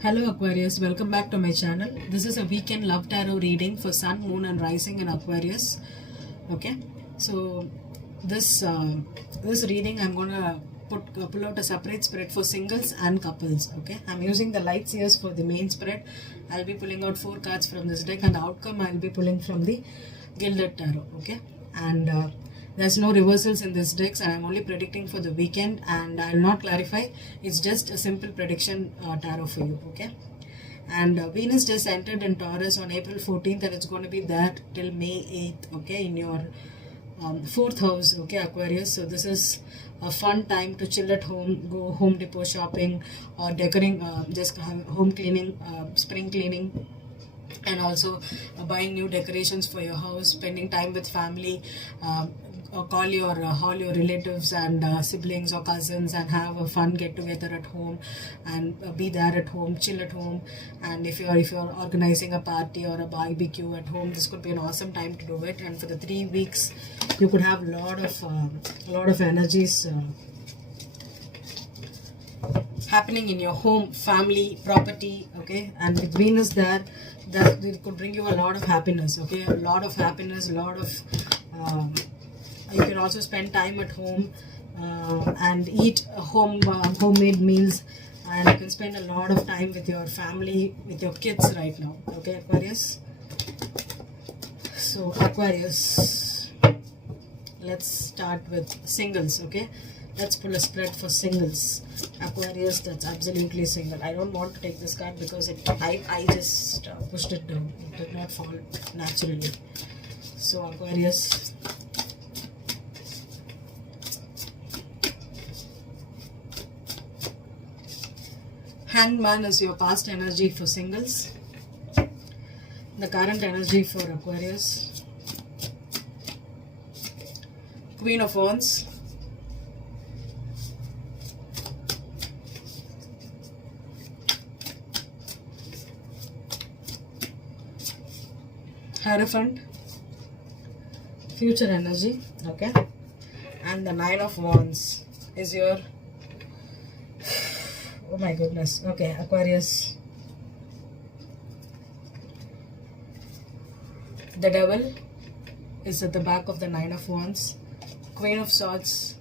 Hello Aquarius, welcome back to my channel. This is a weekend love tarot reading for Sun, Moon and Rising in Aquarius. Okay, so this reading I'm gonna pull out a separate spread for singles and couples. Okay, I'm using the light seers for the main spread. I'll be pulling out 4 cards from this deck, and the outcome I'll be pulling from the Gilded Tarot. Okay, and there's no reversals in this decks, and I'm only predicting for the weekend, and I'll not clarify. It's just a simple prediction tarot for you. Okay, and Venus just entered in Taurus on April 14th, and it's going to be there till May 8th. Okay, in your 4th house. Okay, Aquarius. So this is a fun time to chill at home, go Home Depot shopping, or decorating, just home cleaning, spring cleaning, and also buying new decorations for your house, spending time with family, or call your all your relatives and siblings or cousins and have a fun get together at home, and be there at home, chill at home. And if you're organizing a party or a barbecue at home, this could be an awesome time to do it. And for the 3 weeks you could have a lot of energies happening in your home, family, property. Okay, and with Venus there, that it could bring you a lot of happiness. Okay, a lot of happiness, a lot of you can also spend time at home and eat homemade meals, and you can spend a lot of time with your family, with your kids right now. Okay, Aquarius. So Aquarius, let's start with singles. Okay, let's pull a spread for singles. Aquarius, that's absolutely single. I don't want to take this card because I just pushed it down. It did not fall naturally. So Aquarius, Hanged Man is your past energy for singles. The current energy for Aquarius, Queen of Wands, Hierophant, future energy. Okay, and the Nine of Wands is your, oh my goodness. Okay, Aquarius, the Devil is at the back of the Nine of Wands, Queen of Swords,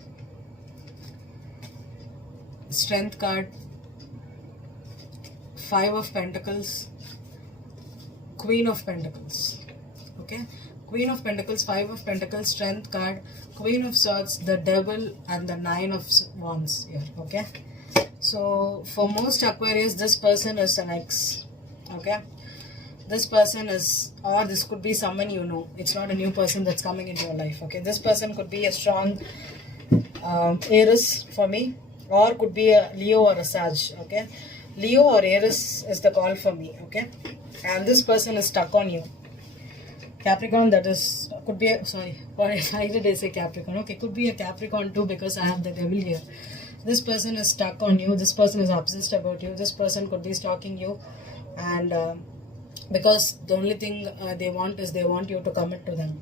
Strength card, Five of Pentacles, Queen of Pentacles. Okay, Queen of Pentacles, Five of Pentacles, Strength card, Queen of Swords, the Devil, and the Nine of Wands here. Okay, so for most Aquarius, this person is an ex. Okay, this person is, or this could be someone you know. It's not a new person that's coming into your life. Okay, this person could be a strong Aries for me, or could be a Leo or a Sag. Okay, Leo or Aries is the call for me. Okay, and this person is stuck on you. Capricorn, that is, could be a, sorry, why did I say Capricorn? Okay, could be a Capricorn too, because I have the Devil here. This person is stuck on you. This person is obsessed about you. This person could be stalking you, and because the only thing they want is they want you to commit to them.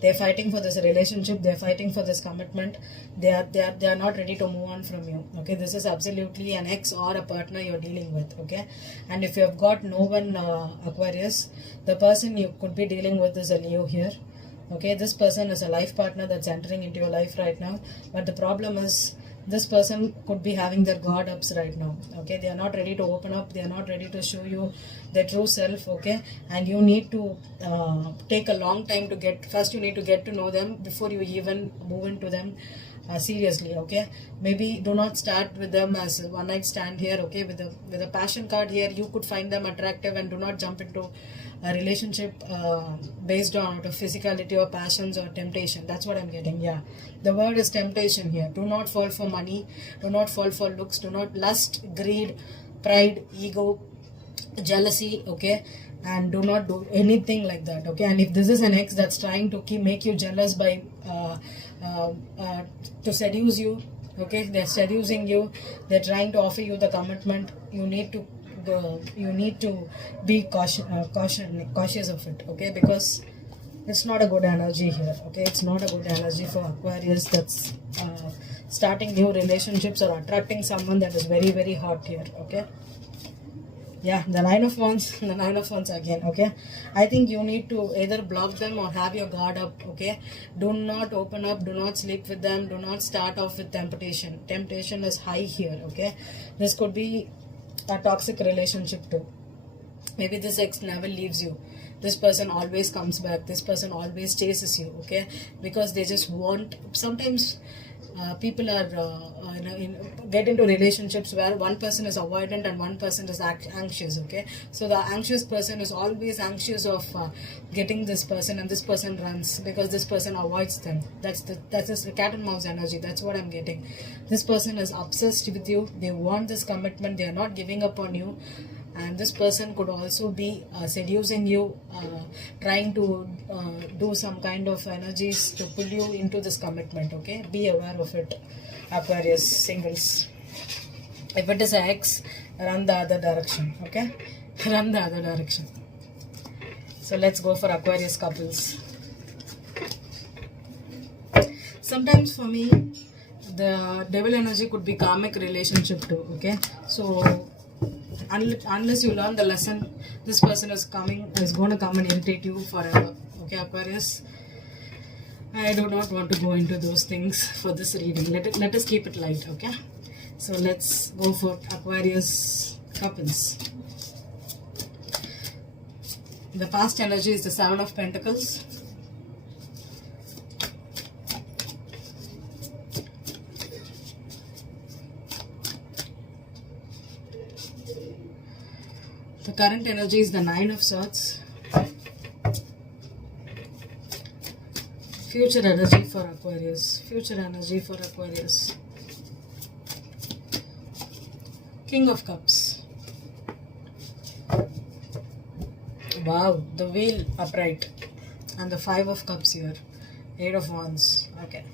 They're fighting for this relationship. They're fighting for this commitment. They are not ready to move on from you. Okay, this is absolutely an ex or a partner you're dealing with. Okay, and if you have got no one, Aquarius, the person you could be dealing with is a Leo here. Okay, this person is a life partner that's entering into your life right now. But the problem is, this person could be having their guard ups right now. Okay, they are not ready to open up. They are not ready to show you their true self. Okay, and you need to take a long time to get, first you need to get to know them before you even move into them seriously. Okay, maybe do not start with them as a one night stand here. Okay, with a passion card here, you could find them attractive, and do not jump into a relationship based on out of physicality or passions or temptation. That's what I'm getting. Yeah, the word is temptation here. Do not fall for money. Do not fall for looks. Do not lust, greed, pride, ego, jealousy. Okay, and do not do anything like that. Okay, and if this is an ex that's trying to make you jealous by to seduce you, okay, they're seducing you, they're trying to offer you the commitment, you need to be cautious of it. Okay, because it's not a good energy here. Okay, it's not a good energy for Aquarius that's starting new relationships or attracting someone that is very, very hot here. Okay, Yeah, the Nine of Wands, the Nine of Wands again, okay? I think you need to either block them or have your guard up, okay? Do not open up, do not sleep with them, do not start off with temptation. Temptation is high here, okay? This could be a toxic relationship too. Maybe this ex never leaves you. This person always comes back. This person always chases you, okay? Because they just want. Sometimes people are get into relationships where one person is avoidant and one person is anxious, okay? So the anxious person is always anxious of getting this person, and this person runs because this person avoids them. That's the cat and mouse energy. That's what I'm getting. This person is obsessed with you. They want this commitment. They are not giving up on you. And this person could also be seducing you, trying to do some kind of energies to pull you into this commitment, okay? Be aware of it, Aquarius singles. If it is an ex, run the other direction, okay? Run the other direction. So let's go for Aquarius couples. Sometimes for me, the devil energy could be karmic relationship too, okay? So unless you learn the lesson, this person is going to come and irritate you forever, okay, Aquarius? I do not want to go into those things for this reading. Let us keep it light, okay? So let's go for Aquarius couples. The past energy is the Seven of Pentacles. The current energy is the Nine of Swords. Future energy for Aquarius. Future energy for Aquarius. King of Cups. Wow, the Wheel upright. And the Five of Cups here. Eight of Wands. Okay.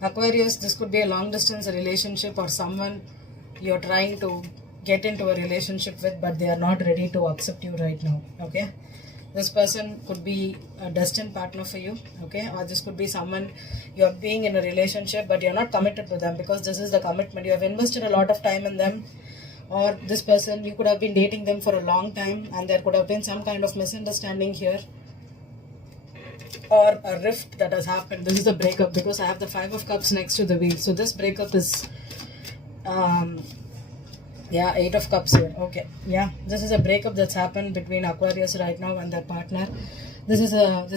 Aquarius, this could be a long distance relationship or someone you're trying to get into a relationship with, but they are not ready to accept you right now, okay? This person could be a destined partner for you, okay? Or this could be someone you're being in a relationship, but you're not committed to them because this is the commitment. You have invested a lot of time in them, or this person, you could have been dating them for a long time and there could have been some kind of misunderstanding here or a rift that has happened. This is the breakup because I have the Five of Cups next to the Wheel. So this breakup is yeah, Eight of Cups here. Okay. Yeah, this is a breakup that's happened between Aquarius right now and their partner. This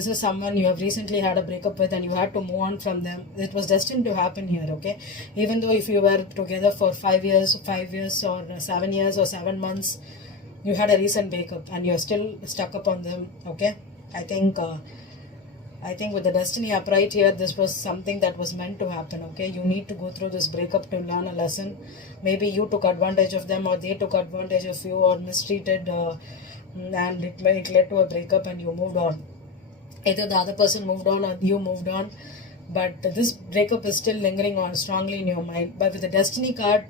is someone you have recently had a breakup with and you had to move on from them. It was destined to happen here, okay? Even though if you were together for 5 years or 7 years or 7 months, you had a recent breakup and you're still stuck up on them, okay? I think with the destiny upright here, this was something that was meant to happen, okay? You need to go through this breakup to learn a lesson. Maybe you took advantage of them or they took advantage of you or mistreated and it led to a breakup and you moved on. Either the other person moved on or you moved on. But this breakup is still lingering on strongly in your mind. But with the destiny card,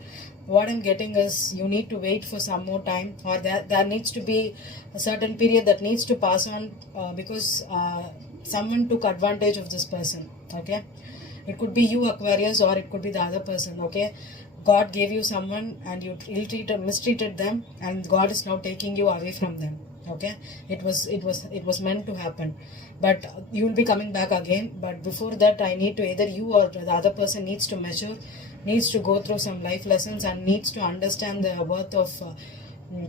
what I'm getting is you need to wait for some more time, or there needs to be a certain period that needs to pass on because someone took advantage of this person, okay? It could be you, Aquarius, or it could be the other person, okay? God gave you someone and you mistreated them, and God is now taking you away from them, okay? It was meant to happen, but you will be coming back again. But before that, I need to, either you or the other person needs to mature, needs to go through some life lessons, and needs to understand the worth of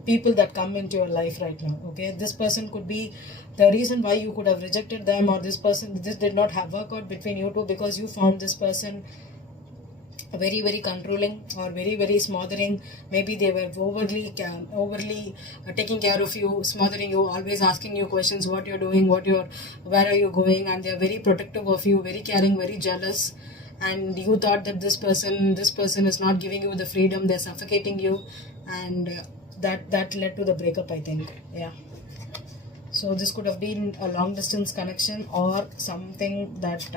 people that come into your life right now, okay? This person could be the reason why you could have rejected them, or this did not have work out between you two because you found this person very, very controlling or very, very smothering. Maybe they were overly taking care of you, smothering you, always asking you questions, what you're doing, where are you going, and they're very protective of you, very caring, very jealous. And you thought that this person is not giving you the freedom, they're suffocating you, and that led to the breakup, I think. Yeah. So this could have been a long distance connection or something that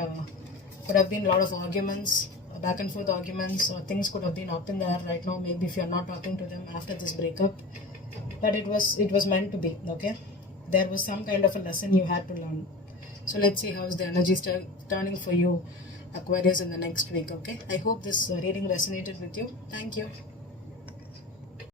could have been a lot of arguments, back and forth arguments, or things could have been up in the air right now, maybe if you're not talking to them after this breakup. But it was meant to be, okay? There was some kind of a lesson you had to learn. So let's see how's the energy turning for you, Aquarius, in the next week, okay? I hope this reading resonated with you. Thank you.